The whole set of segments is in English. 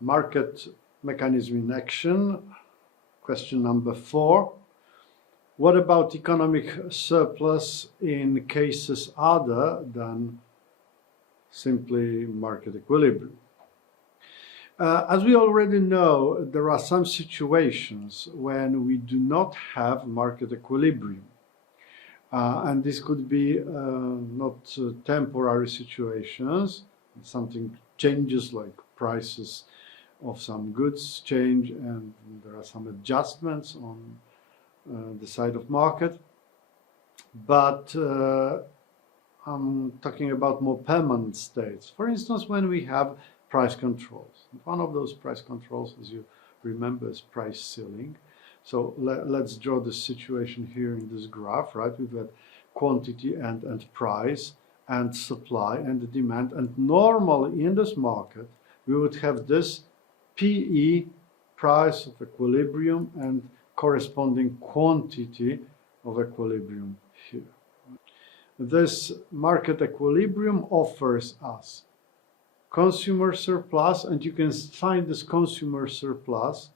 market mechanism in action. Question number 4. What about economic surplus in cases other than simply market equilibrium? As we already know, there are some situations when we do not have market equilibrium. And this could be not temporary situations. Something changes, like prices of some goods change and there are some adjustments on the side of market. But I'm talking about more permanent states. For instance, when we have price controls. One of those price controls, as you remember, is price ceiling. So let's draw this situation here in this graph, right? We've got quantity and price and supply and demand. And normally in this market, we would have this PE, price of equilibrium, and corresponding quantity of equilibrium here. This market equilibrium offers us consumer surplus, and you can find this consumer surplus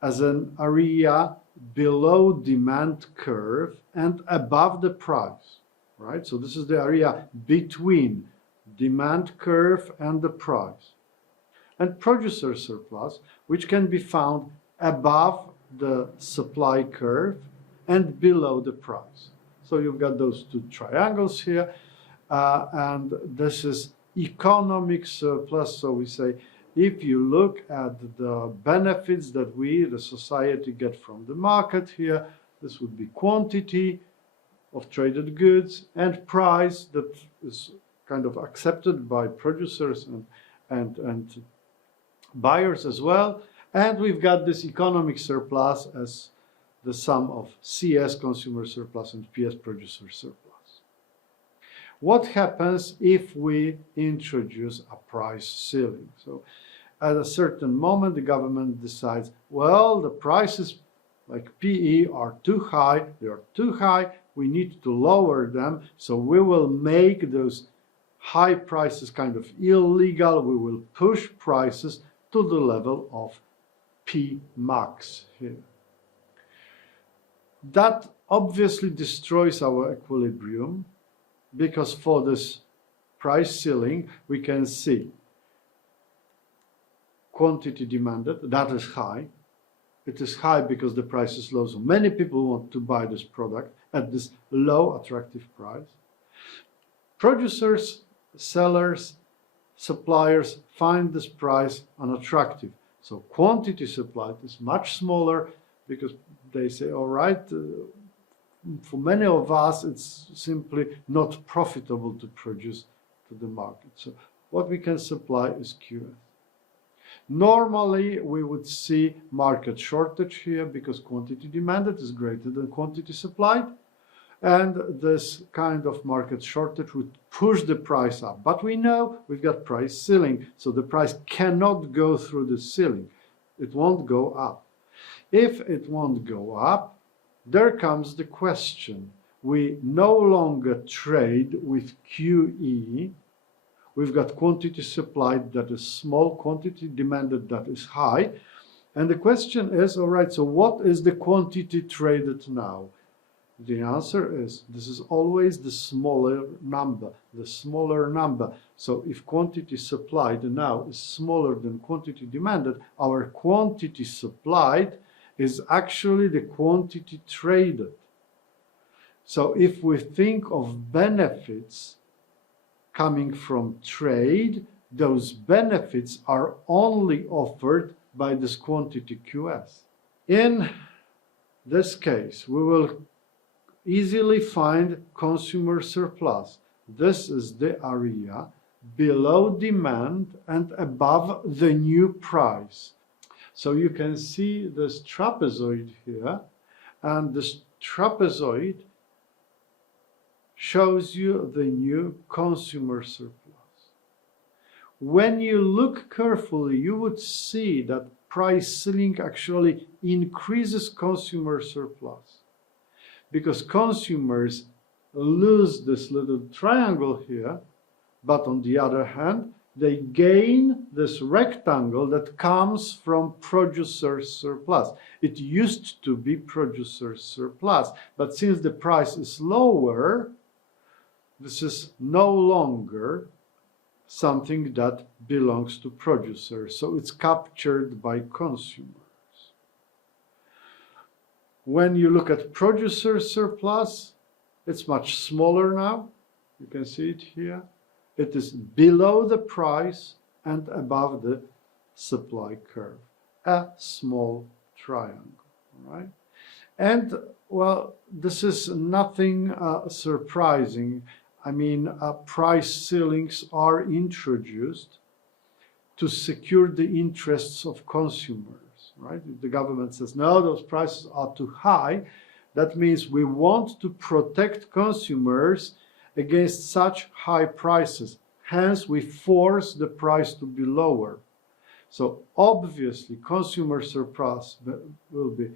as an area below demand curve and above the price, right? So this is the area between demand curve and the price. And producer surplus, which can be found above the supply curve and below the price. So you've got those two triangles here, and this is economic surplus. So we say, if you look at the benefits that we, the society, get from the market here, this would be quantity of traded goods and price that is kind of accepted by producers and buyers as well. And we've got this economic surplus as the sum of CS, consumer surplus, and PS, producer surplus. What happens if we introduce a price ceiling? So at a certain moment, the government decides, well, the prices like PE are too high, they are too high, we need to lower them, so we will make those high prices kind of illegal, we will push prices to the level of P max here. That obviously destroys our equilibrium, because for this price ceiling, we can see quantity demanded, that is high. It is high because the price is low, so many people want to buy this product at this low attractive price. Producers, sellers, suppliers find this price unattractive. So quantity supplied is much smaller because they say, all right, for many of us, it's simply not profitable to produce to the market. So what we can supply is QS. Normally, we would see market shortage here because quantity demanded is greater than quantity supplied. And this kind of market shortage would push the price up. But we know we've got price ceiling, so the price cannot go through the ceiling. It won't go up. If it won't go up, there comes the question. We no longer trade with QE. We've got quantity supplied that is small, quantity demanded that is high. And the question is, all right, so what is the quantity traded now? The answer is, this is always the smaller number, the smaller number. So if quantity supplied now is smaller than quantity demanded, our quantity supplied is actually the quantity traded. So if we think of benefits coming from trade, those benefits are only offered by this quantity QS. In this case, we will easily find consumer surplus. This is the area below demand and above the new price. So you can see this trapezoid here, and this trapezoid shows you the new consumer surplus. When you look carefully, you would see that price ceiling actually increases consumer surplus, because consumers lose this little triangle here, but on the other hand, they gain this rectangle that comes from producer surplus. It used to be producer surplus, but since the price is lower, this is no longer something that belongs to producers, so it's captured by consumers. When you look at producer surplus, it's much smaller now. You can see it here. It is below the price and above the supply curve. A small triangle, right? And, well, this is nothing surprising. I mean, price ceilings are introduced to secure the interests of consumers, right? If the government says, no, those prices are too high, that means we want to protect consumers against such high prices. Hence, we force the price to be lower. So obviously, consumer surplus will be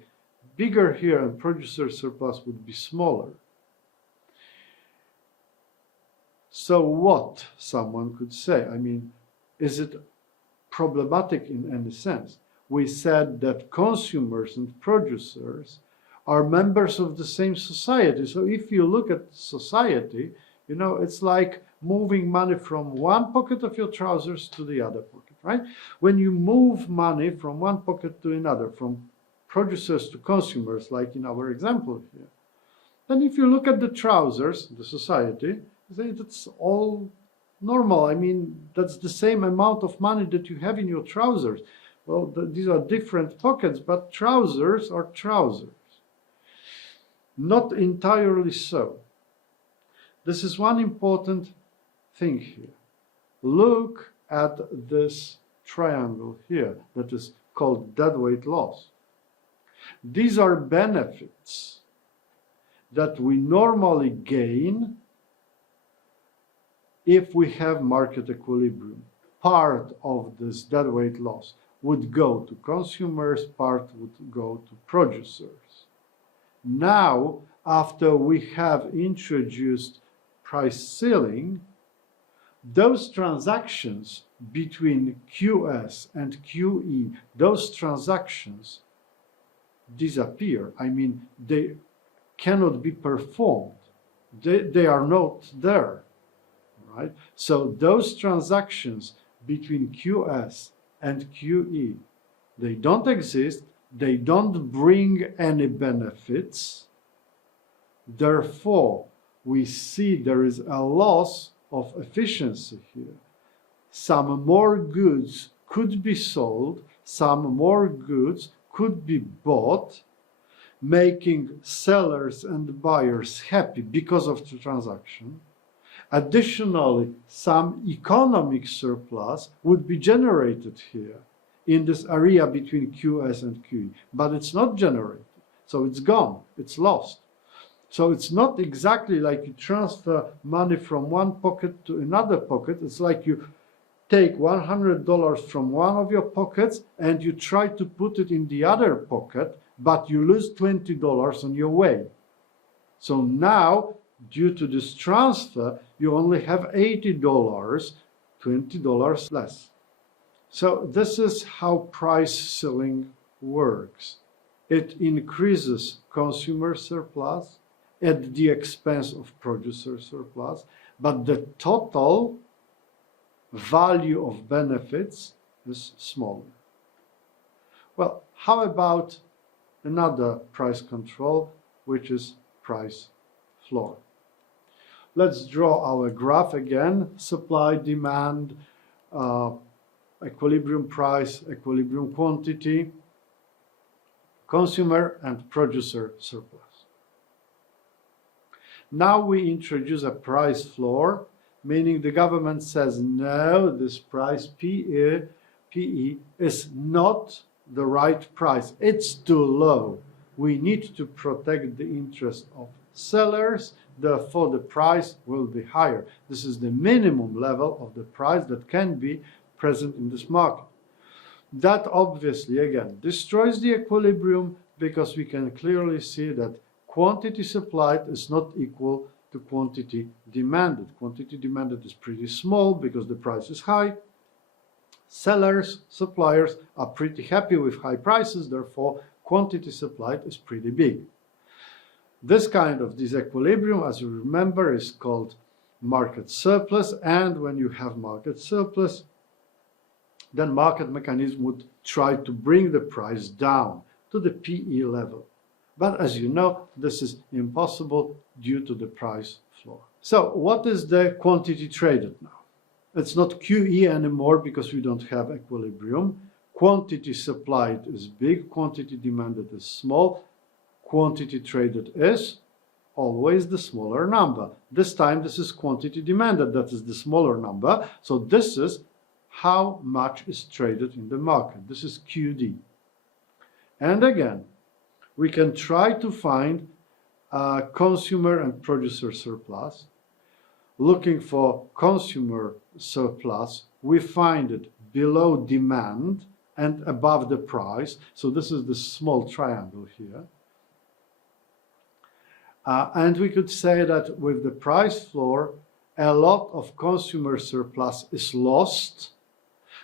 bigger here and producer surplus would be smaller. So what, someone could say? I mean, is it problematic in any sense? We said that consumers and producers are members of the same society. So if you look at society, you know, it's like moving money from one pocket of your trousers to the other pocket, right? When you move money from one pocket to another, from producers to consumers, like in our example here, then if you look at the trousers, the society, that's all normal. I mean, that's the same amount of money that you have in your trousers. Well, these are different pockets, but trousers are trousers. Not entirely so. This is one important thing here. Look at this triangle here that is called deadweight loss. These are benefits that we normally gain if we have market equilibrium. Part of this deadweight loss would go to consumers, part would go to producers. Now, after we have introduced price ceiling, those transactions between QS and QE, those transactions disappear. I mean, they cannot be performed. They are not there, right? So those transactions between QS and QE, they don't exist. They don't bring any benefits. Therefore, we see there is a loss of efficiency here. Some more goods could be sold, some more goods could be bought, making sellers and buyers happy because of the transaction. Additionally, some economic surplus would be generated here in this area between QS and QE, but it's not generated, so it's gone, it's lost. So it's not exactly like you transfer money from one pocket to another pocket. It's like you take $100 from one of your pockets and you try to put it in the other pocket, but you lose $20 on your way. So now, due to this transfer, you only have $80, $20 less. So this is how price ceiling works. It increases consumer surplus at the expense of producer surplus, but the total value of benefits is smaller. Well, how about another price control, which is price floor? Let's draw our graph again. Supply, demand, equilibrium price, equilibrium quantity, consumer and producer surplus. Now we introduce a price floor, meaning the government says, no, this price PE is not the right price. It's too low. We need to protect the interest of sellers, therefore the price will be higher. This is the minimum level of the price that can be present in this market. That obviously, again, destroys the equilibrium because we can clearly see that quantity supplied is not equal to quantity demanded. Quantity demanded is pretty small because the price is high. Sellers, suppliers are pretty happy with high prices, therefore quantity supplied is pretty big. This kind of disequilibrium, as you remember, is called market surplus, and when you have market surplus, then market mechanism would try to bring the price down to the PE level. But as you know, this is impossible due to the price floor. So what is the quantity traded now? It's not QE anymore because we don't have equilibrium. Quantity supplied is big, quantity demanded is small. Quantity traded is always the smaller number. This time this is quantity demanded, that is the smaller number. So this is how much is traded in the market. This is QD. And again, we can try to find consumer and producer surplus. Looking for consumer surplus, we find it below demand and above the price. So this is the small triangle here. And we could say that with the price floor, a lot of consumer surplus is lost,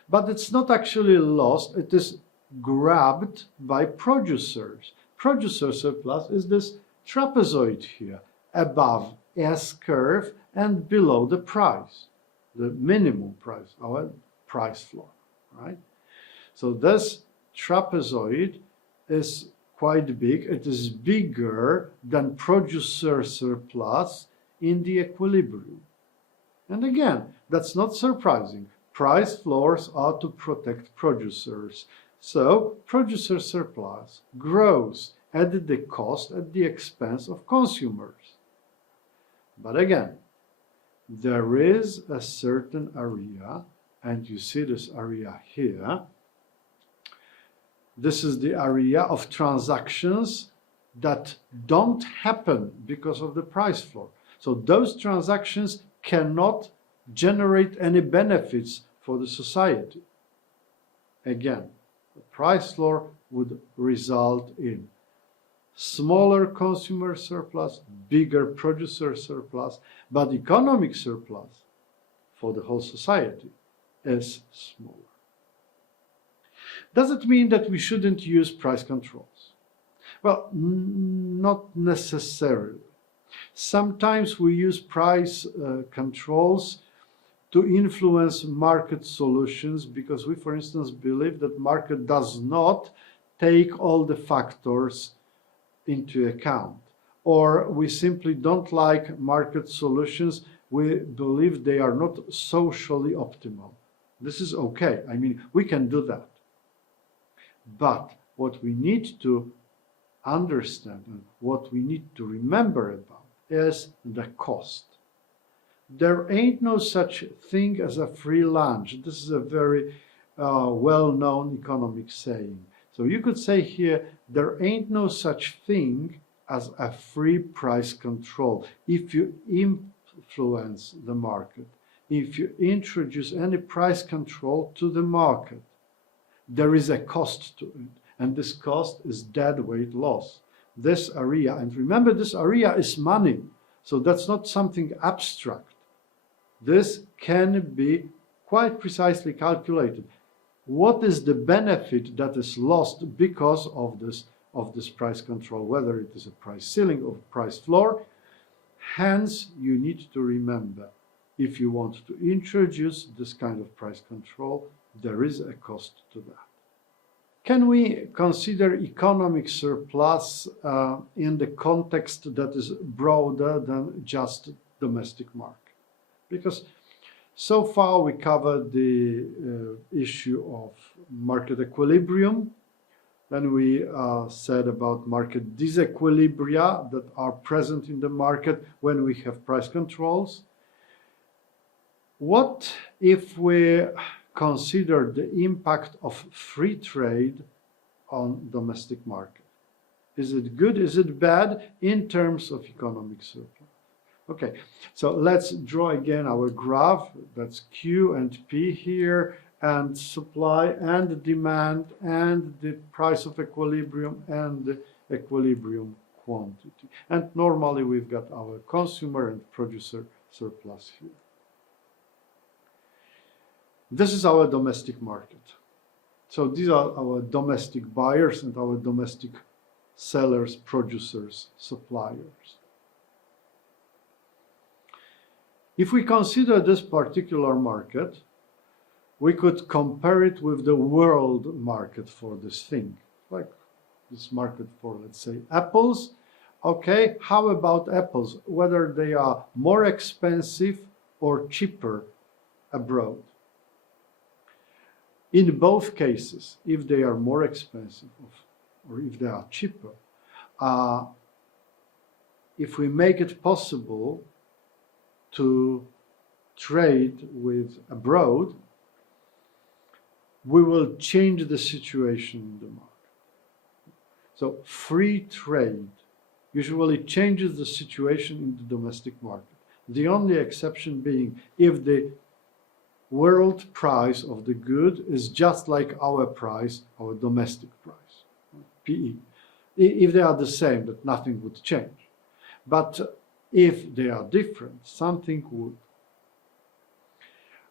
but it's not actually lost, it is grabbed by producers. Producer surplus is this trapezoid here, above S-curve and below the price, the minimum price, our price floor, right? So this trapezoid is quite big. It is bigger than producer surplus in the equilibrium. And again, that's not surprising. Price floors are to protect producers. So producer surplus grows at the cost, at the expense of consumers. But again, there is a certain area, and you see this area here. This is the area of transactions that don't happen because of the price floor. So those transactions cannot generate any benefits for the society. Again, the price floor would result in smaller consumer surplus, bigger producer surplus, but economic surplus for the whole society is smaller. Does it mean that we shouldn't use price controls? Well, not necessarily. Sometimes we use price controls to influence market solutions because we, for instance, believe that market does not take all the factors into account. Or we simply don't like market solutions. We believe they are not socially optimal. This is okay. I mean, we can do that. But what we need to understand and what we need to remember about is the cost. There ain't no such thing as a free lunch. This is a very well-known economic saying. So you could say here, there ain't no such thing as a free price control. If you influence the market, if you introduce any price control to the market, there is a cost to it, and this cost is deadweight loss. This area, and remember, this area is money, so that's not something abstract. This can be quite precisely calculated. What is the benefit that is lost because of this price control, whether it is a price ceiling or price floor? Hence, you need to remember, if you want to introduce this kind of price control, there is a cost to that. Can we consider economic surplus in the context that is broader than just domestic market? Because so far we covered the issue of market equilibrium. Then we said about market disequilibria that are present in the market when we have price controls. What if we consider the impact of free trade on domestic market? Is it good? Is it bad in terms of economic surplus? Okay, so let's draw again our graph. That's Q and P here, and supply and demand and the price of equilibrium and the equilibrium quantity. And normally we've got our consumer and producer surplus here. This is our domestic market. So these are our domestic buyers and our domestic sellers, producers, suppliers. If we consider this particular market, we could compare it with the world market for this thing, like this market for, let's say, apples. Okay, how about apples? Whether they are more expensive or cheaper abroad. In both cases, if they are more expensive or if they are cheaper, if we make it possible to trade with abroad, we will change the situation in the market. So free trade usually changes the situation in the domestic market. The only exception being if the world price of the good is just like our price, our domestic price, PE. If they are the same, that nothing would change. But if they are different, something would.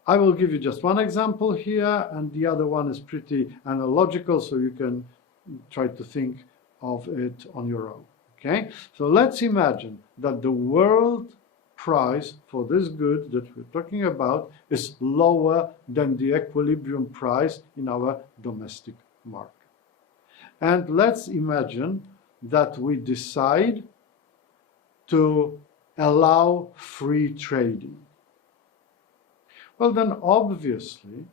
I will give you just one example here, and the other one is pretty analogical, so you can try to think of it on your own. Okay? So let's imagine that the world price for this good that we're talking about is lower than the equilibrium price in our domestic market. And let's imagine that we decide to allow free trading. Well, then obviously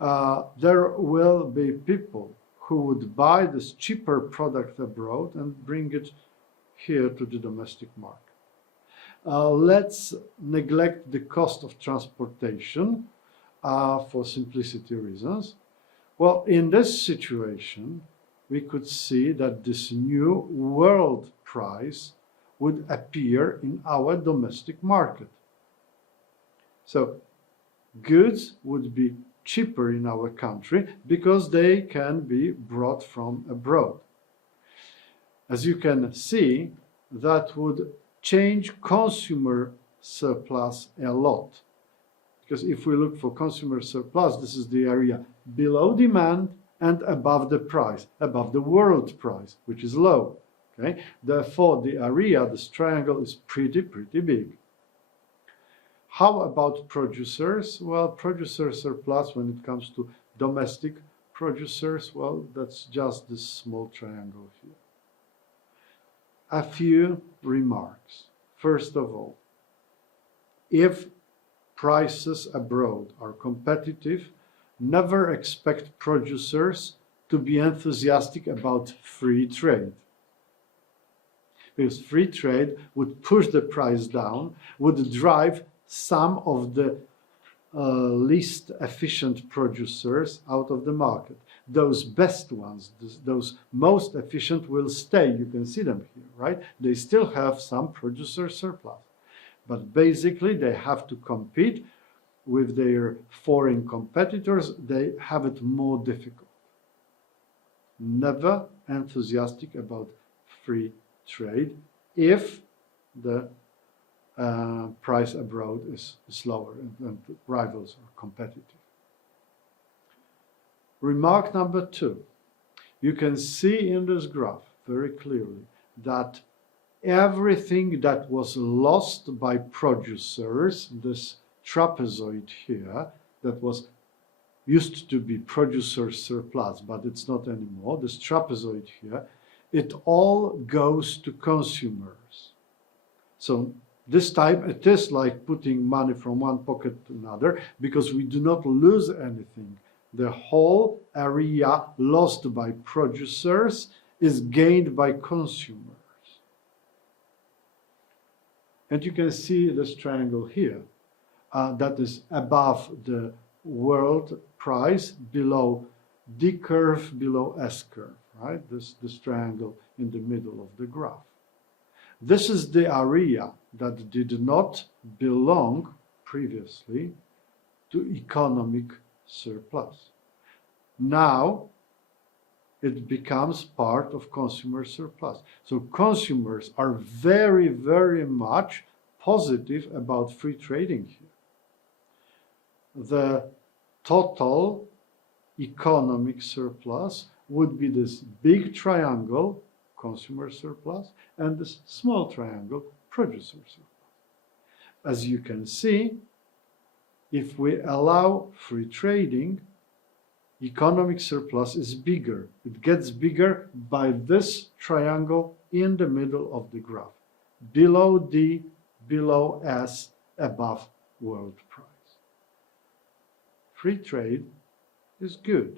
there will be people who would buy this cheaper product abroad and bring it here to the domestic market. Let's neglect the cost of transportation for simplicity reasons. Well, in this situation, we could see that this new world price would appear in our domestic market. So goods would be cheaper in our country because they can be brought from abroad. As you can see, that would change consumer surplus a lot. Because if we look for consumer surplus, this is the area below demand and above the price, above the world price, which is low. Okay? Therefore, the area, this triangle, is pretty big. How about producers? Well, producer surplus, when it comes to domestic producers, well, that's just this small triangle here. A few remarks. First of all, if prices abroad are competitive, never expect producers to be enthusiastic about free trade. Because free trade would push the price down, would drive some of the least efficient producers out of the market. Those best ones, those most efficient will stay. You can see them here, right? They still have some producer surplus. But basically, they have to compete with their foreign competitors. They have it more difficult. Never enthusiastic about free trade if the price abroad is lower and rivals are competitive. Remark number 2. You can see in this graph very clearly that everything that was lost by producers, this trapezoid here, that was used to be producer surplus, but it's not anymore, this trapezoid here, it all goes to consumers. So this time it is like putting money from one pocket to another, because we do not lose anything. The whole area lost by producers is gained by consumers. And you can see this triangle here. That is above the world price, below D curve, below S curve, right? This triangle in the middle of the graph. This is the area that did not belong previously to economic surplus. Now it becomes part of consumer surplus. So consumers are very, very much positive about free trading here. The total economic surplus would be this big triangle, consumer surplus, and this small triangle, producer surplus. As you can see, if we allow free trading, economic surplus is bigger. It gets bigger by this triangle in the middle of the graph. Below D, below S, above world price. Free trade is good.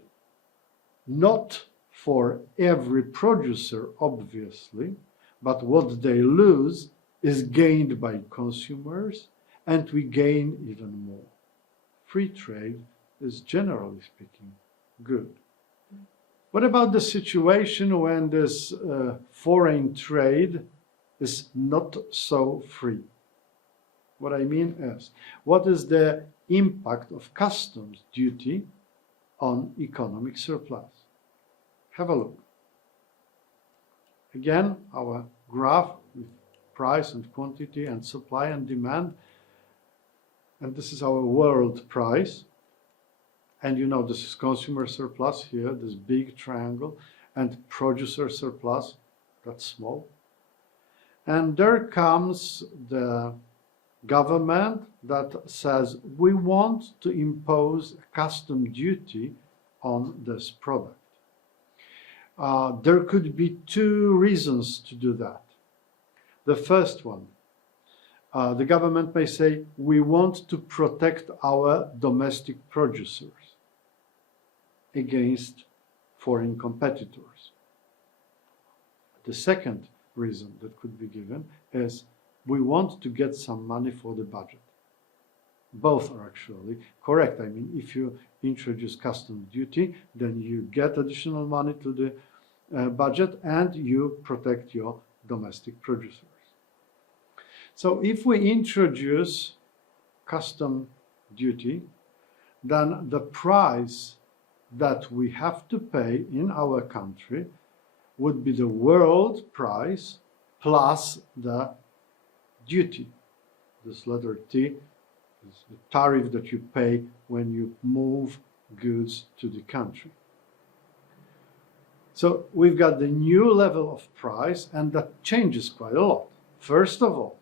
Not for every producer, obviously, but what they lose is gained by consumers, and we gain even more. Free trade is, generally speaking, good. What about the situation when this foreign trade is not so free? What I mean is, what is the impact of customs duty on economic surplus? Have a look. Again, our graph with price and quantity and supply and demand. And this is our world price. And you know, this is consumer surplus here, this big triangle, and producer surplus, that's small. And there comes the government that says, we want to impose a custom duty on this product. There could be two reasons to do that. The first one, the government may say, we want to protect our domestic producers against foreign competitors. The second reason that could be given is, we want to get some money for the budget. Both are actually correct. I mean, if you introduce customs duty, then you get additional money to the budget and you protect your domestic producers. So if we introduce custom duty, then the price that we have to pay in our country would be the world price plus the duty. This letter T is the tariff that you pay when you move goods to the country. So we've got the new level of price, and that changes quite a lot. First of all,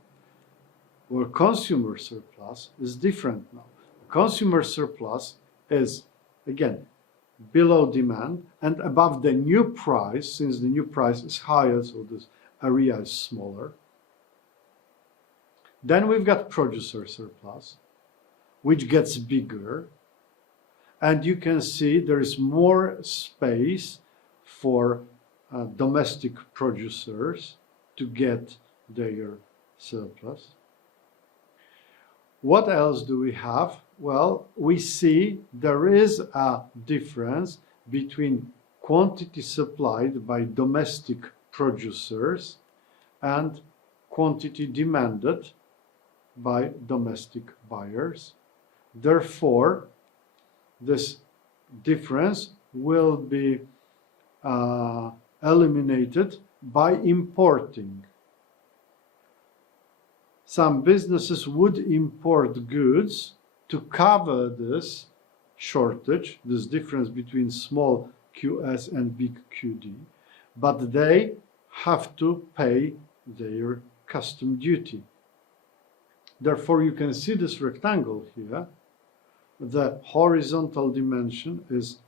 our consumer surplus is different now. Consumer surplus is, again, below demand and above the new price, since the new price is higher, so this area is smaller. Then we've got producer surplus, which gets bigger, and you can see there is more space for domestic producers to get their surplus. What else do we have? Well, we see there is a difference between quantity supplied by domestic producers and quantity demanded by domestic buyers. Therefore, this difference will be eliminated by importing. Some businesses would import goods to cover this shortage, this difference between small QS and big QD, but they have to pay their custom duty. Therefore, you can see this rectangle here. The horizontal dimension is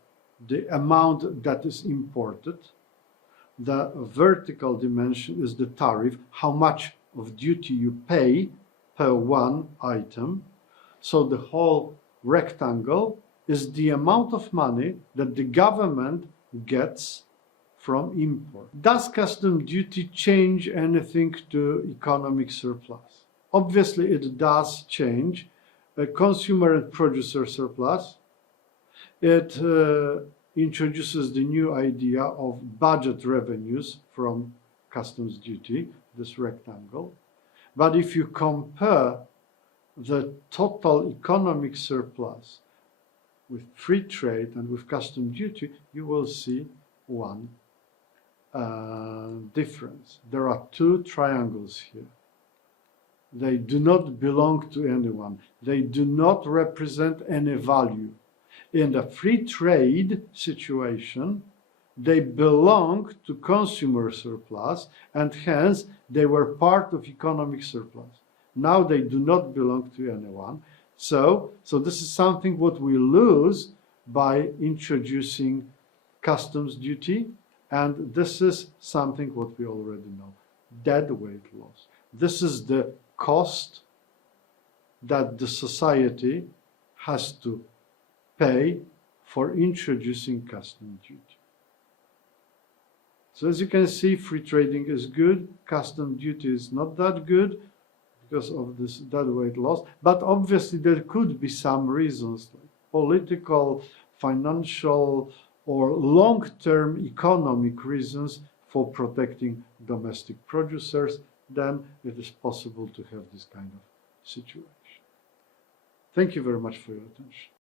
the amount that is imported. The vertical dimension is the tariff, how much of duty you pay per one item. So the whole rectangle is the amount of money that the government gets from import. Does custom duty change anything to economic surplus? Obviously, it does change a consumer and producer surplus. It introduces the new idea of budget revenues from customs duty, this rectangle. But if you compare the total economic surplus with free trade and with custom duty, you will see one difference. There are two triangles here. They do not belong to anyone. They do not represent any value. in the free trade situation, they belong to consumer surplus, and hence they were part of economic surplus. Now they do not belong to anyone. So this is something what we lose by introducing customs duty, and this is something what we already know, deadweight loss. This is the cost that the society has to pay for introducing customs duty. So as you can see, free trading is good, customs duty is not that good because of this deadweight loss, but obviously there could be some reasons, like political, financial, or long-term economic reasons for protecting domestic producers. Then it is possible to have this kind of situation. Thank you very much for your attention.